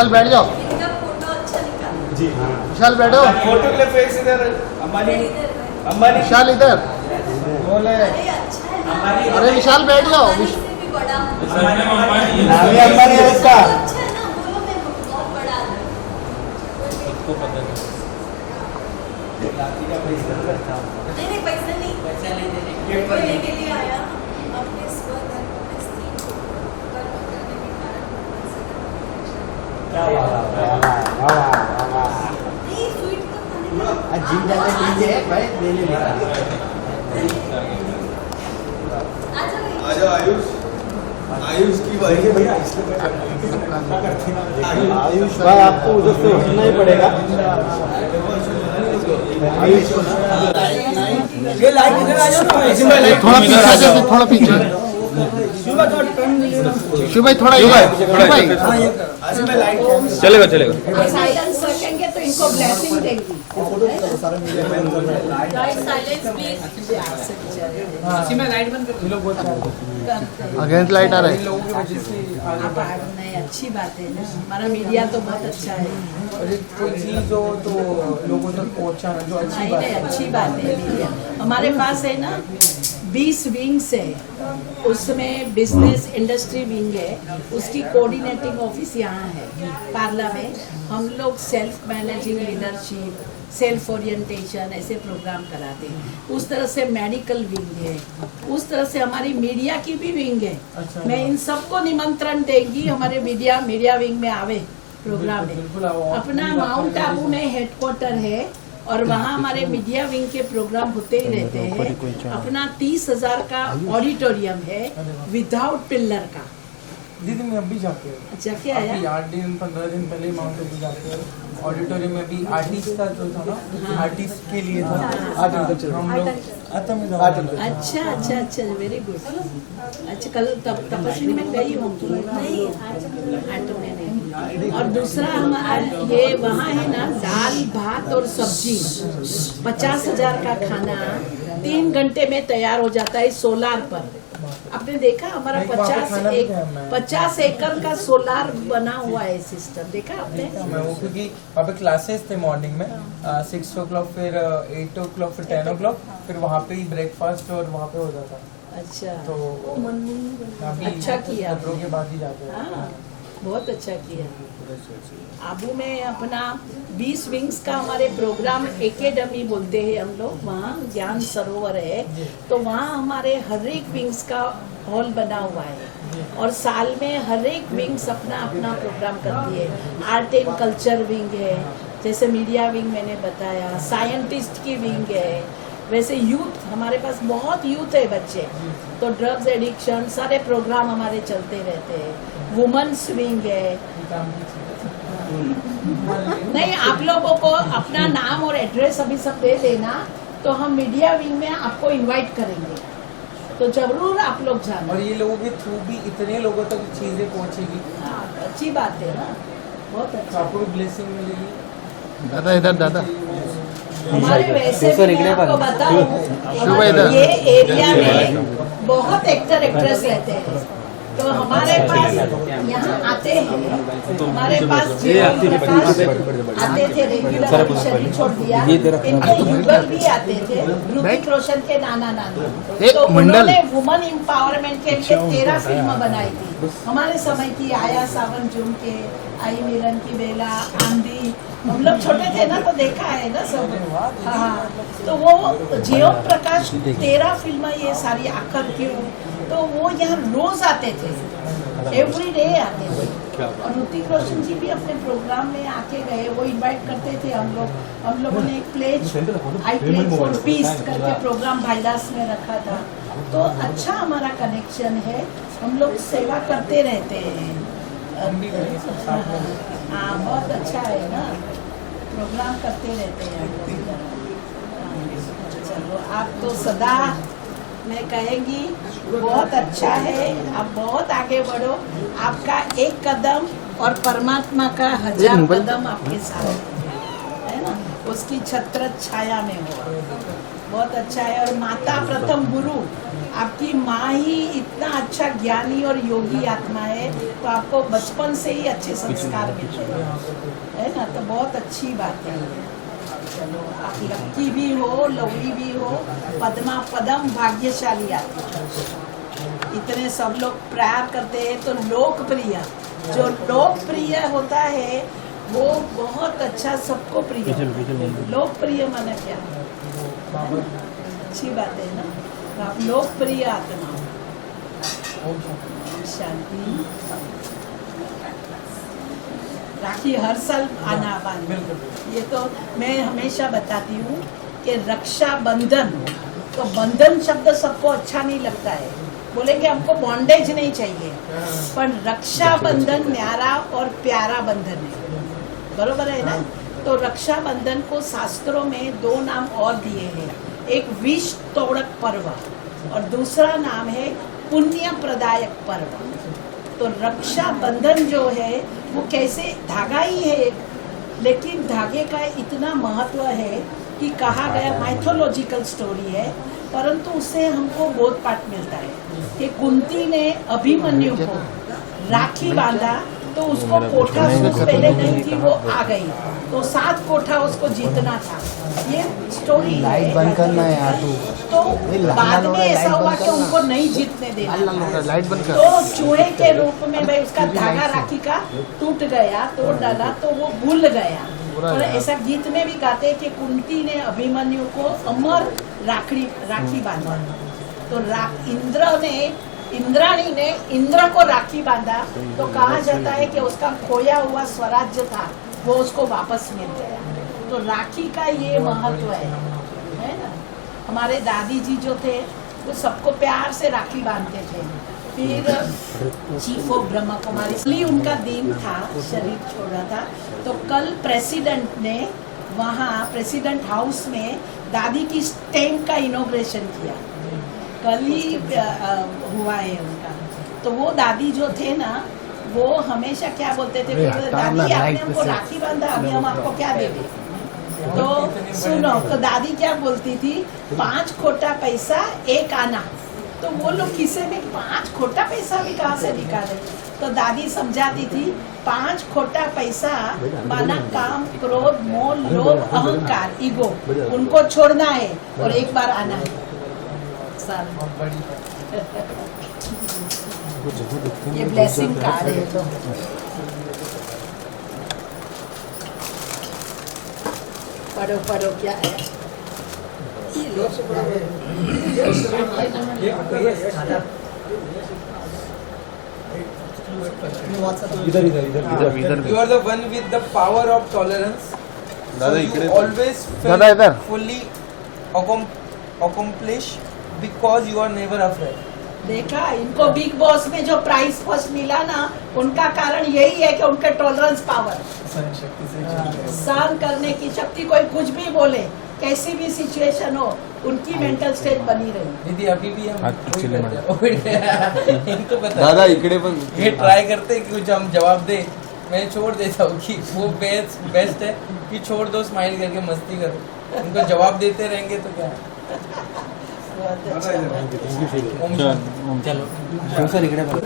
विशाल बैठ जाओ। इनका फोटो अच्छा निकालो। जी हाँ। विशाल बैठो। फोटो के लिए फेस इधर अंबानी अंबानी विशाल इधर बोले अरे अच्छा है ना। अरे विशाल बैठ जाओ। अंबानी से भी बड़ा हूँ। नाम ही अंबानी है उसका। अच्छा है ना, बोलो मैं बहुत बड़ा हूँ। सबको पता है। नहीं पैसा नहीं कोई लेके लिए आया अपने स्वधर्म में स्त्री को कर्म करने के कारण क्या बात नहीं स्वीट तो खाने आज जिम जाते लीजिए भाई ले ले आजा आयुष आयुष की बारी है भैया आयुष भाई आपको उधर से उठना ही पड़ेगा आयुष ये लाइट इधर आ जाओ ना थोड़ा पीछे आ जाओ, थोड़ा पीछे। शिव भाई थोड़ा इधर। शिव भाई चलेगा चलेगा। साइलेंस रखेंगे तो इनको ब्लेसिंग देंगी। Silence please. अगेंस्ट लाइट आ रहा है। नहीं अच्छी बात है ना, हमारा मीडिया तो बहुत अच्छा है। कोई चीज हो तो लोगों तक पहुंचाना जो अच्छी नहीं बात नहीं है। अच्छी बात है मीडिया। हमारे पास है ना 20 विंग्स है, उसमें बिजनेस इंडस्ट्री विंग है, उसकी कोऑर्डिनेटिंग ऑफिस यहाँ है पार्ला में। हम लोग self managing leadership, self orientation ऐसे प्रोग्राम कराते हैं। उस तरह से मेडिकल विंग है, उस तरह से हमारी मीडिया की भी विंग है। मैं इन सबको निमंत्रण देंगी हमारे मीडिया विंग में आवे प्रोग्राम में। अपना माउंट आबू में हेडक्वार्टर है और वहाँ हमारे मीडिया विंग के प्रोग्राम होते ही रहते हैं। अपना 30,000 का ऑडिटोरियम है विदाउट पिल्लर का। दीदी मैं अभी जाके जाके आया? अभी 8 दिन 15 दिन पहले ही माउंट आबू जाके ऑडिटोरियम में भी आर्टिस्ट का जो था ना आर्टिस्ट के लिए था। हम लोग अच्छा अच्छा अच्छा वेरी गुड। अच्छा कल तपस्वी में गई होंगी? नहीं ऑटो में नहीं। और दूसरा हम ये वहाँ है ना दाल भात और सब्जी 50,000 का खाना 3 घंटे में तैयार हो जाता है सोलार पर। आपने देखा हमारा 50 एकड़ का सोलार बना हुआ है सिस्टम, देखा आपने? मैं वो क्योंकि वहाँ पे क्लासेस थे मॉर्निंग में 6 o'clock फिर 8 o'clock फिर 10 o'clock फिर वहाँ पे ही ब्रेकफास्ट और वहाँ पे हो जाता। अच्छा तो अच्छा किया के बाद ही जाते हैं। हाँ, बहुत अच्छा किया। आबू में अपना 20 विंग्स का हमारे प्रोग्राम एकेडमी बोलते हैं हम लोग, वहाँ ज्ञान सरोवर है। तो वहाँ हमारे हर एक विंग्स का हॉल बना हुआ है और साल में हर एक विंग्स अपना अपना प्रोग्राम करती है। आर्ट एंड कल्चर विंग है, जैसे मीडिया विंग मैंने बताया, साइंटिस्ट की विंग है। वैसे यूथ हमारे पास बहुत यूथ है बच्चे, तो ड्रग्स एडिक्शन सारे प्रोग्राम हमारे चलते रहते हैं। वुमेन्स विंग है। नहीं आप लोगों को अपना नाम और एड्रेस अभी सब दे देना, तो हम मीडिया विंग में आपको इनवाइट करेंगे, तो जरूर आप लोग जाना। और ये लोगों के थ्रू भी इतने लोगों तक चीजें पहुँचेगी। हाँ, अच्छी बात है ना, बहुत अच्छा। आपको भी ब्लेसिंग मिलेगी। दादा इधर दादा। हमारे वैसे भी मैं आपको बताऊं, ये एरिया में बहुत एक्टर एक्ट्रेस रहते हैं, तो हमारे पास यहाँ आते हैं। हमारे पास आते थे रेगुलर, शरीर छोड़ दिया। इनके युगल भी आते थे, ऋतिक रोशन के नाना नानी। तो उन्होंने वुमन एम्पावरमेंट के लिए 13 फिल्म बनाई थी हमारे समय की। आया सावन जून के, आई मिलन की बेला, आंधी। हम लोग छोटे थे ना तो देखा है ना सब। हाँ, तो वो जियो प्रकाश 13 फिल्म ये सारी आकर क्यों, तो वो यहाँ रोज आते थे, एवरी डे आते थे। और ऋतिक रोशन जी भी अपने प्रोग्राम में आके गए, वो इनवाइट करते थे हम लोगों ने एक pledge I pledge for peace करके प्रोग्राम भाईदास में रखा था। तो अच्छा हमारा कनेक्शन है, हम लोग सेवा करते रहते हैं। हाँ बहुत अच्छा है ना, प्रोग्राम करते रहते हैं हम लोग। चलो आप तो सदा मैं कहेंगी बहुत अच्छा है, आप बहुत आगे बढ़ो। आपका एक कदम और परमात्मा का 1000 कदम आपके साथ है ना। उसकी छत्र छाया में हो। बहुत अच्छा है। और माता प्रथम गुरु, आपकी माँ ही इतना अच्छा ज्ञानी और योगी आत्मा है, तो आपको बचपन से ही अच्छे संस्कार मिलते हैं, है ना। तो बहुत अच्छी बात है। चलो, आप लक्की भी हो, लवली भी हो, पद्मा पदम भाग्यशाली आत्मा। इतने सब लोग प्यार करते हैं, तो लोकप्रिय, जो लोकप्रिय होता है वो बहुत अच्छा, सबको प्रिय। लोकप्रिय माने क्या, अच्छी बात है ना। तो आप लोकप्रिय आत्मा। शांति। राखी हर साल आना बांधना, ये तो मैं हमेशा बताती हूँ कि रक्षा बंधन, तो बंधन शब्द सबको अच्छा नहीं लगता है, बोलेंगे हमको बॉन्डेज नहीं चाहिए, पर रक्षा बंधन न्यारा और प्यारा बंधन है, बरोबर है ना। तो रक्षा बंधन को शास्त्रों में दो नाम और दिए हैं, एक विष तोड़क पर्व और दूसरा नाम है पुण्य प्रदायक पर्व। तो रक्षा बंधन जो है वो कैसे, धागा ही है, लेकिन धागे का इतना महत्व है कि कहा गया, माइथोलॉजिकल स्टोरी है, परंतु उससे हमको बोध पाठ मिलता है कि कुंती ने अभिमन्यु को राखी बांधा, तो उसको कोठा सुख पहले नहीं थी, वो आ गई, तो 7 कोठा उसको जीतना था। ये स्टोरी लाइट बंद करना है यार तू। तो बाद में ऐसा हुआ कि उनको नहीं जीतने देना, लाइट बंद कर। तो चूहे के रूप में भाई उसका धागा राखी का टूट गया, तोड़ डाला, तो वो भूल गया। और ऐसा गीत में भी गाते हैं कि कुंती ने अभिमन्यु को अमर राखी बांधा। तो इंद्राणी ने इंद्र को राखी बांधा, तो कहा जाता है कि उसका खोया हुआ स्वराज्य था वो उसको वापस मिल गया। तो राखी का ये महत्व है ना। हमारे दादी जी जो थे वो सबको प्यार से राखी बांधते थे। फिर चीफ ऑफ ब्रह्मा कुमारी, इसलिए उनका दिन था, शरीर छोड़ा था, तो कल प्रेसिडेंट ने वहाँ प्रेसिडेंट हाउस में दादी की स्टैंप का इनॉग्रेशन किया, कल ही हुआ है उनका। तो वो दादी जो थे ना, वो हमेशा क्या बोलते थे, दादी आपने हमको राखी बांधा, अभी हम आपको क्या देंगे। तो सुनो, तो दादी क्या बोलती थी, 5 खोटा पैसा 1 आना। तो वो लोग किसे में 5 खोटा पैसा भी कहाँ से निकाले। तो दादी समझाती थी, 5 खोटा पैसा माना काम, क्रोध, मोह, लोभ, अहंकार, ईगो, उनको छोड़ना है और एक बार आना है। ये ब्लेसिंग कार्ड है। तो पढ़ो क्या है। You are the one with the power of tolerance. So you always इधर fully accomplish because you are never afraid. देखा, इनको बिग बॉस में जो प्राइज फर्स्ट मिला ना, उनका कारण यही है कि उनके टॉलरेंस पावर, सहन करने की शक्ति, कोई कुछ भी बोले, कैसी भी सिचुएशन हो, उनकी मेंटल स्टेट बनी रही। दीदी अभी भी हम इनको बता, दादा इकडे पण ये ट्राई करते हैं कि कुछ हम जवाब दे, मैं छोड़ देता हूँ कि वो बेस्ट है कि छोड़ दो, स्माइल करके मस्ती करो, उनको जवाब देते रहेंगे तो क्या है। चलो सर इकडे बघ।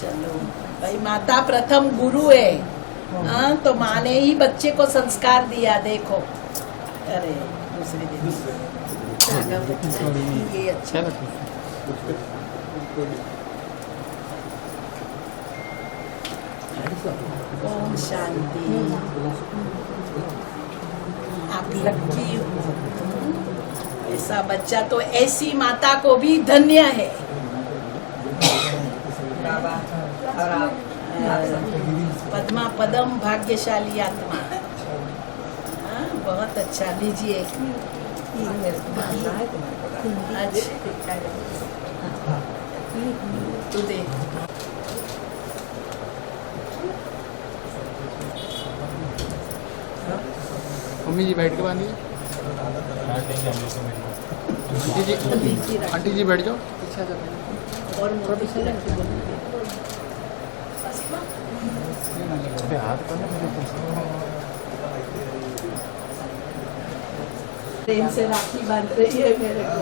चलो भाई, माता प्रथम गुरु है। हाँ, तो माँ ने ही बच्चे को संस्कार दिया। देखो, अरे दूसरे दिन ये अच्छा। ओम शांति। आप लकी हो, ऐसा बच्चा, तो ऐसी माता को भी धन्य है। पद्मा पदम भाग्यशाली आत्मा। बहुत अच्छा, लीजिए। तू दे। मम्मी जी बैठ के बांधिए। आंटी जी बैठ जाओ, पीछे आ जाओ। और मोदी ट्रेन से राखी बांध रही है मेरे को।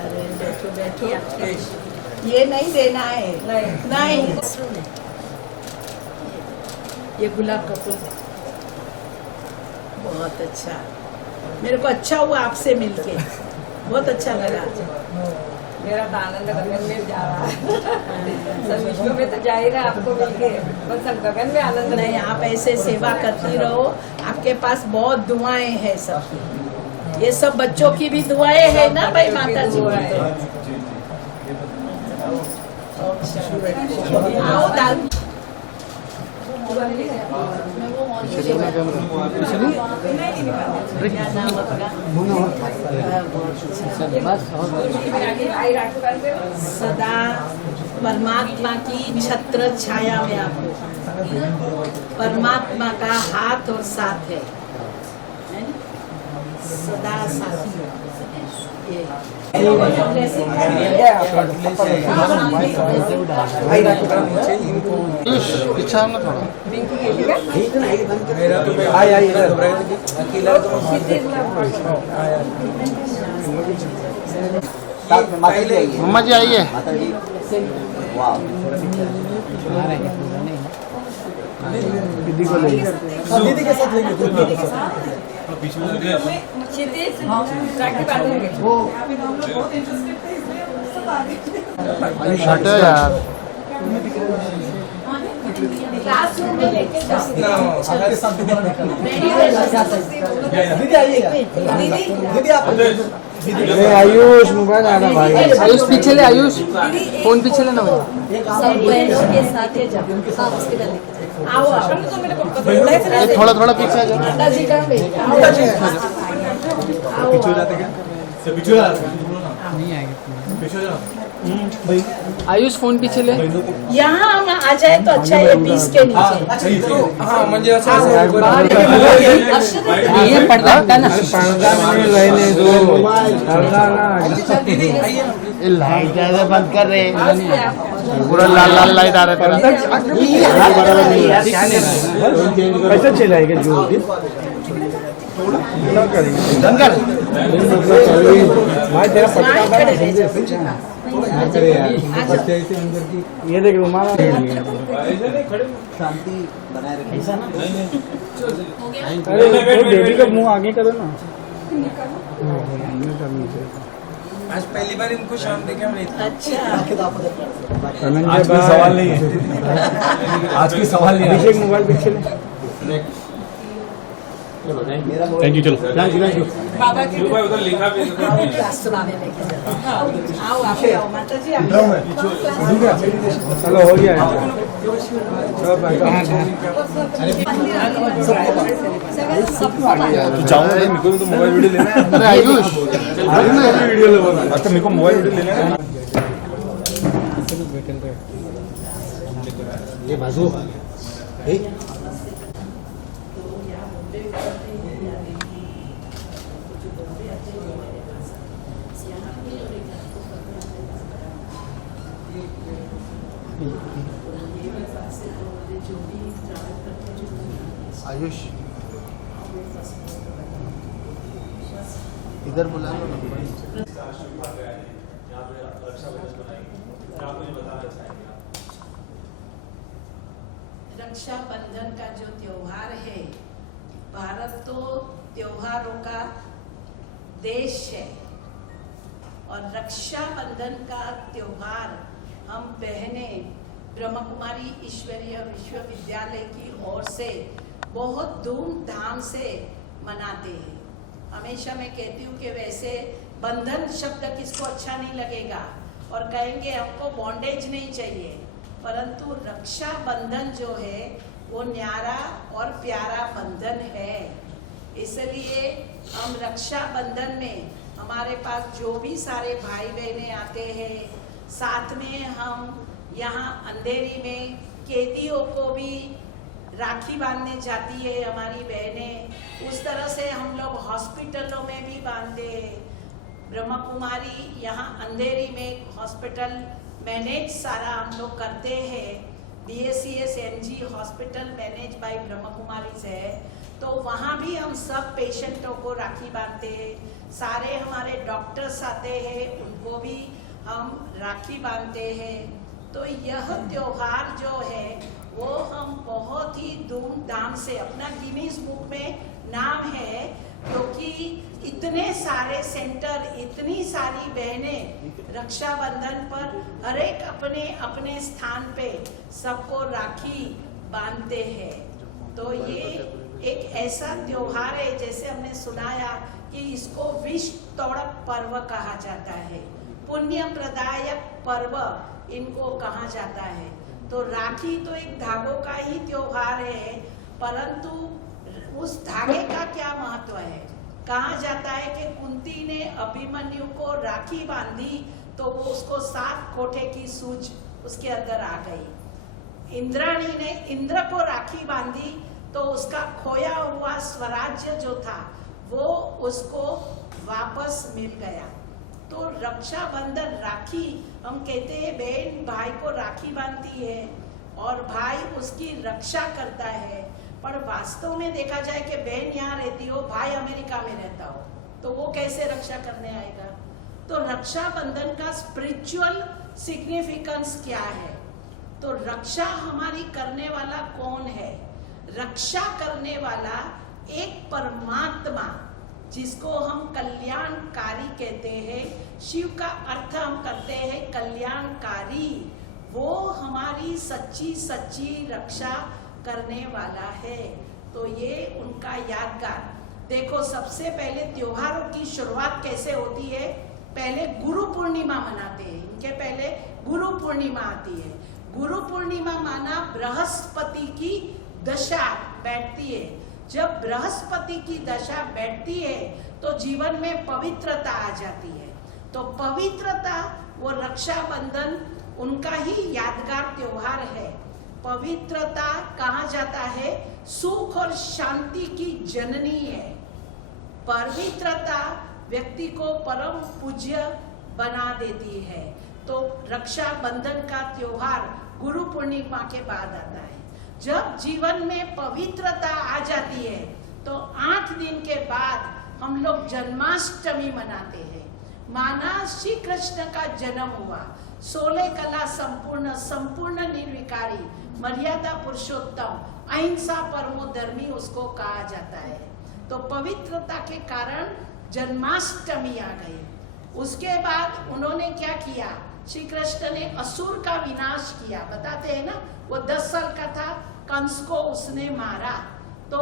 अरे बैठो बैठो, ये नहीं देना है, नहीं। ये गुलाब का फूल बहुत अच्छा, मेरे को अच्छा हुआ आपसे मिलके, बहुत अच्छा लगा। मेरा तो आनंद गगन में जा रहा है। सब विश्व में तो जा ही रहा आपको मिलके, बस सब गगन में आनंद नहीं, आप ऐसे सेवा करती रहो, आपके पास बहुत दुआएं हैं सबकी, ये सब बच्चों की भी दुआएं है ना भाई, माता जी की। आओ दाल सदा परमात्मा की छत्र छाया में आपको, परमात्मा का हाथ और साथ है सदा साथी। पीछा ना थोड़ा। मेरा तो अकेला मम्मा जी आइए। दीदी को ले दीदी के साथ लेंगे। शर्ट है यार। क्लासरूम में लेके दीदी आइएगा, दीदी आप आयुष मोबाइल आ रहा भाई। आयुष पीछे ले, आयुष फोन पीछे लेना भाई। के साथ ही जाओ, आओ ये थोड़ा थोड़ा पीछे आ जाओ। माता जी का पीछे जाते क्या? पीछे नहीं आएगा। आयुष फोन पीछे ले। यहाँ हम आ जाए तो अच्छा है, 20 के नीचे। हाँ मंजिल ये पर्दा हटा ना। रहने दो, ये लाइट ज्यादा बंद कर रहे हैं, पूरा लाल लाल लाइट आ रहा है। कैसे चलाएगा जो भाई तेरा पटका ये देख रुमाल शांति बनाए रखे ना। अरे बेबी का मुंह आगे करो ना। आज पहली बार इनको शाम देखे हमने। अच्छा, आज कोई सवाल नहीं है, आज कोई सवाल नहीं है। अभिषेक मोबाइल पीछे ले। थैंक यू, चलो थैंक यू। बाबा की उधर लिखा भी क्लास सुनाने लेके जाओ। आओ आओ माता जी, चलो हो गया। मेरे को तो मोबाइल वीडियो लेना है। अरे आयुष वीडियो ले, अच्छा मेरे को मोबाइल वीडियो लेना है। ये बाजू आयुष इधर बुला लो ना। रक्षाबंधन का जो त्योहार है, भारत तो त्योहारों का देश है और रक्षाबंधन का त्योहार हम बहनें ब्रह्म कुमारी ईश्वरीय विश्वविद्यालय की ओर से बहुत धूमधाम से मनाते हैं। हमेशा मैं कहती हूँ कि वैसे बंधन शब्द किसको अच्छा नहीं लगेगा और कहेंगे हमको बॉन्डेज नहीं चाहिए, परंतु रक्षा बंधन जो है वो न्यारा और प्यारा बंधन है। इसलिए हम रक्षा बंधन में हमारे पास जो भी सारे भाई बहनें आते हैं, साथ में हम यहाँ अंधेरी में कैदियों को भी राखी बांधने जाती है हमारी बहनें। उस तरह से हम लोग हॉस्पिटलों में भी बांधते हैं ब्रह्मा कुमारी यहाँ अंधेरी में हॉस्पिटल मैनेज सारा हम लोग करते हैं। BACS NG hospital manage by Brahma Kumari है। तो वहाँ भी हम सब पेशेंटों को राखी बांधते हैं। सारे हमारे डॉक्टर्स आते हैं, उनको भी हम राखी बांधते हैं। तो यह त्योहार जो है वो हम बहुत ही धूमधाम से, अपना गिनीज बुक में नाम है, क्योंकि इतने सारे सेंटर, इतनी सारी बहनें रक्षाबंधन पर हर एक अपने अपने स्थान पे सबको राखी बांधते हैं। तो ये एक ऐसा त्योहार है, जैसे हमने सुनाया कि इसको विष तोड़क पर्व कहा जाता है, पुण्य प्रदायक पर्व इनको कहा जाता है। तो राखी तो एक धागों का ही त्योहार है, परंतु उस धागे का क्या महत्व है? कहा जाता है कि कुंती ने अभिमन्यु को राखी बांधी तो वो उसको 7 कोठे की सूझ उसके अंदर आ गई। इंद्राणी ने इंद्र को राखी बांधी तो उसका खोया हुआ स्वराज्य जो था वो उसको वापस मिल गया। तो रक्षाबंधन, राखी हम कहते हैं बहन भाई को राखी बांधती है और भाई उसकी रक्षा करता है, पर वास्तव में देखा जाए कि बहन यहाँ रहती हो, भाई अमेरिका में रहता हो, तो वो कैसे रक्षा करने आएगा? तो रक्षाबंधन का स्पिरिचुअल सिग्निफिकेंस क्या है? तो रक्षा हमारी करने वाला कौन है? रक्षा करने वाला एक परमात्मा, जिसको हम कल्याणकारी कहते हैं। शिव का अर्थ हम करते हैं कल्याणकारी। वो हमारी सच्ची सच्ची रक्षा करने वाला है। तो ये उनका यादगार। देखो, सबसे पहले त्योहारों की शुरुआत कैसे होती है? पहले गुरु पूर्णिमा मनाते हैं। इनके पहले गुरु पूर्णिमा आती है। गुरु पूर्णिमा माना बृहस्पति की दशा बैठती है। जब बृहस्पति की दशा बैठती है तो जीवन में पवित्रता आ जाती है। तो पवित्रता, वो रक्षाबंधन उनका ही यादगार त्योहार है। पवित्रता कहा जाता है सुख और शांति की जननी है। पवित्रता व्यक्ति को परम पूज्य बना देती है। तो रक्षाबंधन का त्योहार गुरु पूर्णिमा के बाद आता है। जब जीवन में पवित्रता आ जाती है तो 8 दिन के बाद हम लोग जन्माष्टमी मनाते हैं। माना श्री कृष्ण का जन्म हुआ, 16 कला संपूर्ण, संपूर्ण निर्विकारी, मर्यादा पुरुषोत्तम, अहिंसा परमो धर्मी उसको कहा जाता है। तो पवित्रता के कारण जन्माष्टमी आ गई। उसके बाद उन्होंने क्या किया? श्री कृष्ण ने असुर का विनाश किया। बताते हैं ना, वो 10 साल का था, कंस को उसने मारा, तो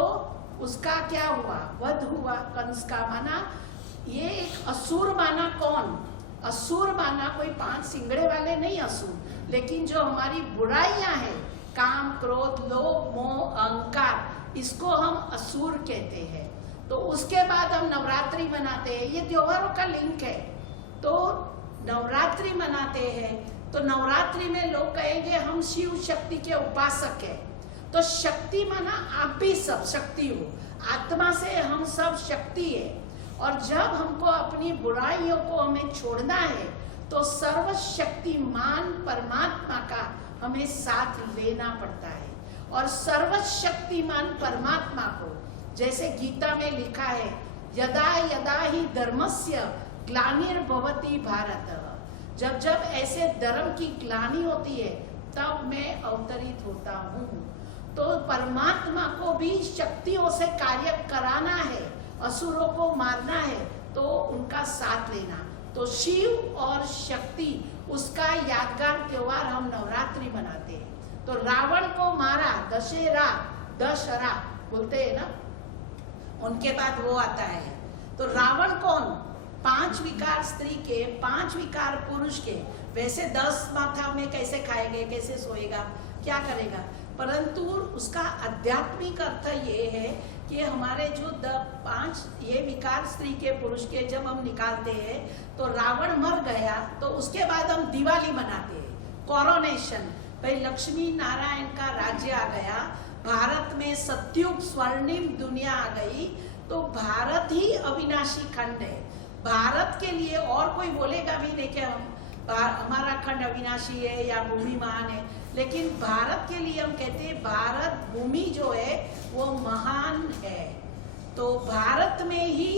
उसका क्या हुआ? वध हुआ कंस का। माना ये एक असुर माना कौन? असुर माना कोई 5 सिंगड़े वाले नहीं असुर, लेकिन जो हमारी बुराइयां हैं, काम, क्रोध, लोभ, मोह, अहंकार, इसको हम असुर कहते हैं। तो उसके बाद हम नवरात्रि मनाते हैं। ये त्योहारों का लिंक है। तो नवरात्रि मनाते हैं तो नवरात्रि में लोग कहेंगे हम शिव शक्ति के उपासक हैं। तो शक्ति माना आप भी सब शक्ति हो, आत्मा से हम सब शक्ति है। और जब हमको अपनी बुराइयों को हमें छोड़ना है तो सर्वशक्तिमान परमात्मा का हमें साथ लेना पड़ता है। और सर्वशक्तिमान परमात्मा को, जैसे गीता में लिखा है, यदा यदा ही धर्मस्य ग्लानिर्भवति भारत, जब जब ऐसे धर्म की ग्लानि होती है तब मैं अवतरित होता हूँ। तो परमात्मा को भी शक्तियों से कार्य कराना है, असुरों को मारना है, तो उनका साथ लेना। तो शिव और शक्ति, उसका यादगार त्योहार हम नवरात्रि मनाते हैं। तो रावण को मारा, दशहरा बोलते हैं ना, उनके बाद वो आता है। तो रावण कौन? 5 विकार स्त्री के, 5 विकार पुरुष के। वैसे 10 माथा में कैसे खाएंगे, कैसे सोएगा, क्या करेगा? परंतु उसका आध्यात्मिक अर्थ ये है कि हमारे जो 5 ये विकार स्त्री के पुरुष के जब हम निकालते हैं तो रावण मर गया, तो उसके बाद हम दिवाली मनाते हैं, कोरोनेशन। भाई लक्ष्मी नारायण का राज्य आ गया, भारत में सत्युग स्वर्णिम दुनिया आ गई। तो भारत ही अविनाशी खंड है। भारत के लिए और कोई बोलेगा भी नहीं कि हमारा खंड अविनाशी है या भूमि महान है, लेकिन भारत के लिए हम कहते हैं भारत भूमि जो है वो महान है। तो भारत में ही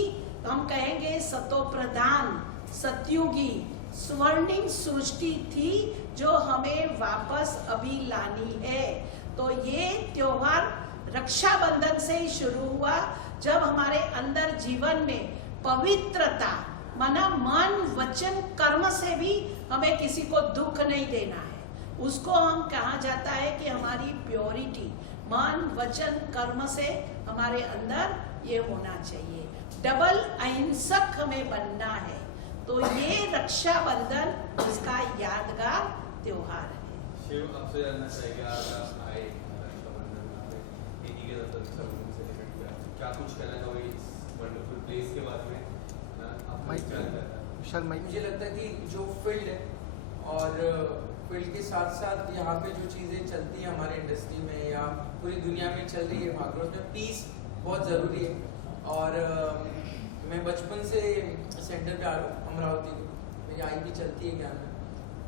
हम कहेंगे सतो प्रधान सतयुगी स्वर्णिम सृष्टि थी जो हमें वापस अभी लानी है। तो ये त्योहार रक्षाबंधन से ही शुरू हुआ, जब हमारे अंदर जीवन में पवित्रता माना मन वचन कर्म से भी हमें किसी को दुख नहीं देना है, उसको हम कहा जाता है कि हमारी प्योरिटी मन वचन कर्म से हमारे अंदर ये होना चाहिए। डबल अहिंसक हमें बनना है। तो ये रक्षाबंधन इसका यादगार त्योहार है। शिव, आपसे जानना चाहेंगे, आज आप आए रक्षाबंधन में, एक ही के साथ रक्षाबंधन सेलिब्रेट किया, क्या कुछ कहना चाहोगे इस वंडरफुल प्लेस के बारे में? मुझे लगता है कि जो फील्ड है और फील्ड के साथ साथ यहाँ पे जो चीज़ें चलती हैं हमारे इंडस्ट्री में या पूरी दुनिया में चल रही है भागदौड़ में, पीस बहुत ज़रूरी है। और मैं बचपन से सेंटर पे आ रहा हूँ अमरावती की, मेरी आई भी चलती है ज्ञान में।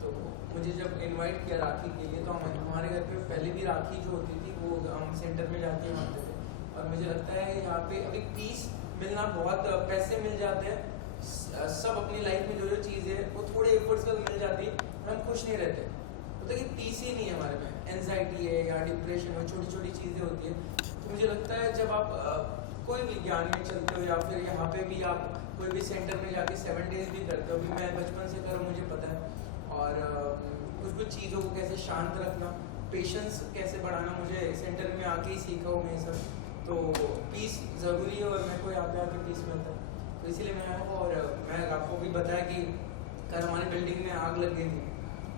तो मुझे जब इनवाइट किया राखी के लिए, तो हमारे घर पे पहले भी राखी जो होती थी वो हम सेंटर में जाके मानते थे। और मुझे लगता है यहाँ पे अभी पीस मिलना, बहुत पैसे मिल जाते हैं, सब अपनी लाइफ में जो जो चीज़ है वो थोड़े एफर्ट्स का मिल जाती है और हम खुश नहीं रहते। मतलब कि पीस ही नहीं है हमारे में, एंजाइटी है या डिप्रेशन है, छोटी छोटी चीज़ें होती है। तो मुझे लगता है जब आप कोई भी ज्ञान में चलते हो या फिर यहाँ पे भी आप कोई भी सेंटर में जाके 7 डेज भी करते हो, अभी मैं बचपन से करूँ मुझे पता है। और कुछ कुछ चीज़ों को कैसे शांत रखना, पेशेंस कैसे बढ़ाना, मुझे सेंटर में आके ही सीखा हूँ मैं सब। तो पीस ज़रूरी है और मेरे को यहाँ पे आके पीस मिलता है, तो इसीलिए मैं आया हूँ। और मैं आपको भी बताया कि कल हमारी बिल्डिंग में आग लग गई थी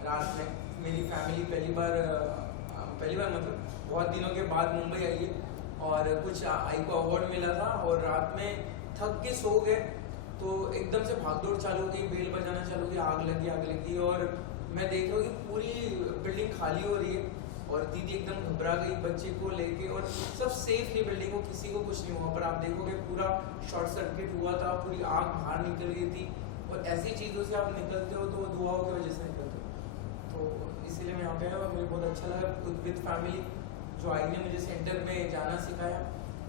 रात में। मेरी फैमिली पहली बार मतलब बहुत दिनों के बाद मुंबई आई है और कुछ आई को अवार्ड मिला था और रात में थक के सो गए, तो एकदम से भागदौड़ चालू हो गई, बेल बजाना चालू हो गई, आग लगी। और मैं देख रहा हूँ कि पूरी बिल्डिंग खाली हो रही है और दीदी एकदम घबरा गई बच्चे को लेके, और सब सेफ थी बिल्डिंग को, किसी को कुछ नहीं हुआ। पर आप देखोगे पूरा शॉर्ट सर्किट हुआ था, पूरी आग बाहर निकल गई थी। और ऐसी चीज़ों से आप निकलते हो तो वो दुआओं की वजह से निकलते हो। तो इसीलिए मैं यहाँ पे आया और मुझे बहुत अच्छा लगा विद फैमिली, जो आई ने मुझे सेंटर में जाना सिखाया,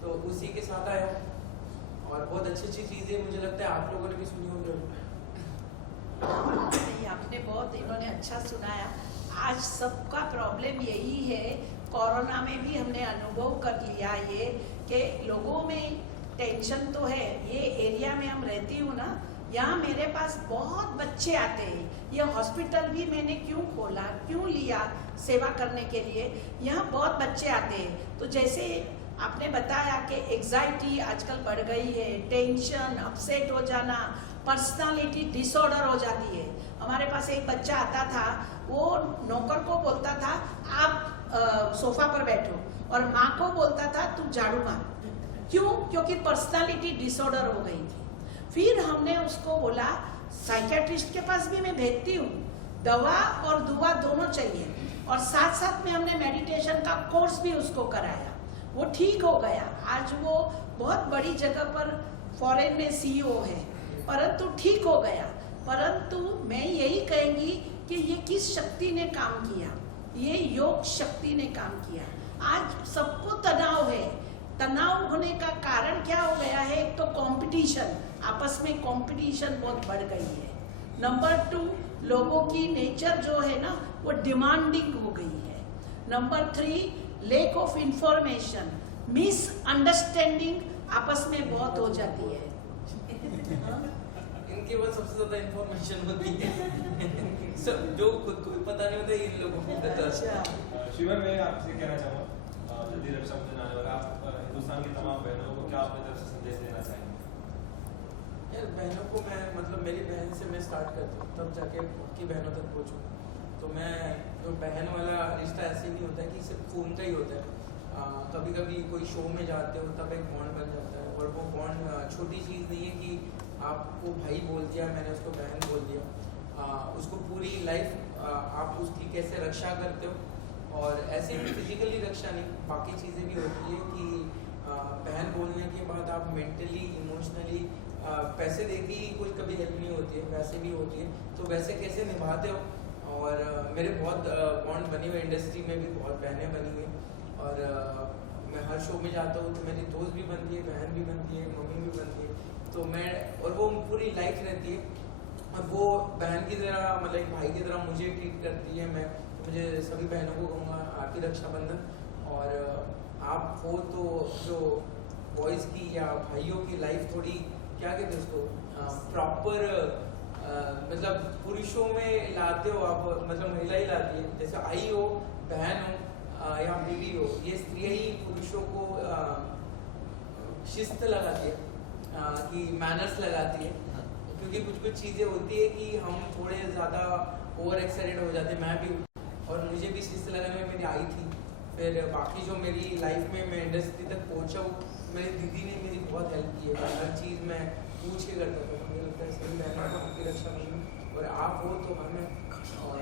तो उसी के साथ आया। और बहुत अच्छी चीज़ें मुझे लगता है आप लोगों ने भी सुनी होगी। नहीं, आपने बहुत इन्होंने अच्छा सुनाया। आज सबका प्रॉब्लम यही है, कोरोना में भी हमने अनुभव कर लिया ये कि लोगों में टेंशन तो है। ये एरिया में हम रहती हूँ ना, यहाँ मेरे पास बहुत बच्चे आते हैं। ये हॉस्पिटल भी मैंने क्यों खोला, क्यों लिया सेवा करने के लिए, यहाँ बहुत बच्चे आते हैं। तो जैसे आपने बताया कि एग्जाइटी आजकल बढ़ गई है, टेंशन, अपसेट हो जाना, पर्सनालिटी डिसऑर्डर हो जाती है। हमारे पास एक बच्चा आता था, वो नौकर को बोलता था आप सोफा पर बैठो, और माँ को बोलता था तू झाड़ू मार। क्यों? क्योंकि पर्सनालिटी डिसऑर्डर हो गई थी। फिर हमने उसको बोला साइकियाट्रिस्ट के पास भी मैं भेजती हूँ, दवा और दुआ दोनों चाहिए, और साथ साथ में हमने मेडिटेशन का कोर्स भी उसको कराया। वो ठीक हो गया, आज वो बहुत बड़ी जगह पर फॉरेन में CEO है, परंतु ठीक हो गया। परंतु मैं यही कहेंगी कि ये किस शक्ति ने काम किया, ये योग शक्ति ने काम किया। आज सबको तनाव है, तनाव होने का कारण क्या हो गया है? एक तो कंपटीशन, आपस में कंपटीशन बहुत बढ़ गई है। नंबर 2, लोगों की नेचर जो है ना वो डिमांडिंग हो गई है। Number 3, lack of information, misunderstanding आपस में बहुत हो जाती है। इनके पास सबसे ज्यादा इंफॉर्मेशन होती है सब जो खुद को भी पता नहीं होता इन लोगों को पता है। शिवर, मैं आपसे कहना चाहूँगा जल्दी रक्षाबंधन आने वाला, आप हिंदुस्तान की तमाम बहनों को क्या अपनी तरफ से संदेश देना चाहेंगे? यार बहनों को मैं मतलब मेरी बहन से मैं स्टार्ट करता हूँ, तब जाके उनकी बहनों तक पहुँचूँ। तो मैं जो बहन वाला रिश्ता ऐसे नहीं होता है कि सिर्फ खून का ही होता है। कभी कभी कोई शो में जाते हो तब एक बॉन्ड बन जाता है, और वो बॉन्ड छोटी चीज़ नहीं है कि आपको भाई बोल दिया मैंने उसको बहन बोल दिया। उसको पूरी लाइफ आप उसकी कैसे रक्षा करते हो, और ऐसे भी फिजिकली रक्षा नहीं, बाकी चीज़ें भी होती है कि बहन बोलने के बाद आप मेंटली इमोशनली पैसे दे के ही कोई कभी हेल्प नहीं होती है, वैसे भी होती है, तो वैसे कैसे निभाते हो। और मेरे बहुत बॉन्ड बनी हुई, इंडस्ट्री में भी बहुत बहनें बनी हुई, और मैं हर शो में जाता हूँ तो मेरी दोस्त भी बनती है, बहन भी बनती है, मम्मी भी बनती है, तो मैं, और वो पूरी लाइफ रहती है, और वो बहन की तरह मतलब एक भाई की तरह मुझे ट्रीट करती है। मैं मुझे सभी बहनों को कहूँगा हैप्पी रक्षाबंधन। और आप हो तो जो बॉयज़ की या भाइयों की लाइफ थोड़ी क्या कहते हैं उसको प्रॉपर मतलब पुरुषों में लाते हो आप, मतलब महिला ही लाती है, जैसे आई हो, बहन हो या बीवी हो, ये स्त्रियाँ ही पुरुषों को शिस्त लगाती है कि मैनर्स लगाती है, क्योंकि कुछ कुछ चीज़ें होती है कि हम थोड़े ज़्यादा ओवर एक्साइटेड हो जाते हैं, मैं भी, और मुझे भी शिस्त लगाने में मेरी आई थी। फिर बाकी जो मेरी लाइफ में मैं इंडस्ट्री तक पहुंचा हूँ, मेरी दीदी ने मेरी बहुत हेल्प की है, हर चीज़ मैं पूछ के करता था, मुझे लगता है सही बहन को आपकी रक्षा करनी, और आप हो तो हमें, और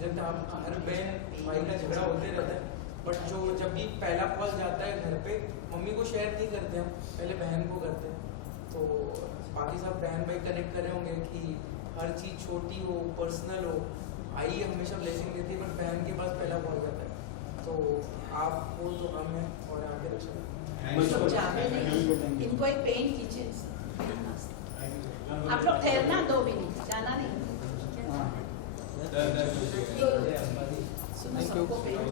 जब आप हर बहन भाई का झगड़ा होते रहता है, बट जो जब भी पहला कॉल जाता है घर पे, मम्मी को शेयर नहीं करते हम, पहले बहन को करते हैं। तो बाकी सब बहन भाई कनेक्ट कर रहे होंगे कि हर चीज़ छोटी हो, पर्सनल हो, आई हमेशा ब्लेसिंग देती है, बट बहन के पास पहला कॉल जाता है। तो आप हो तो हम हैं, और आगे रक्षा जावे नहीं, इनको एक पेन कीजिए। आप लोग ठहरना 2 मिनट, जाना नहीं। सुनो सबको पेन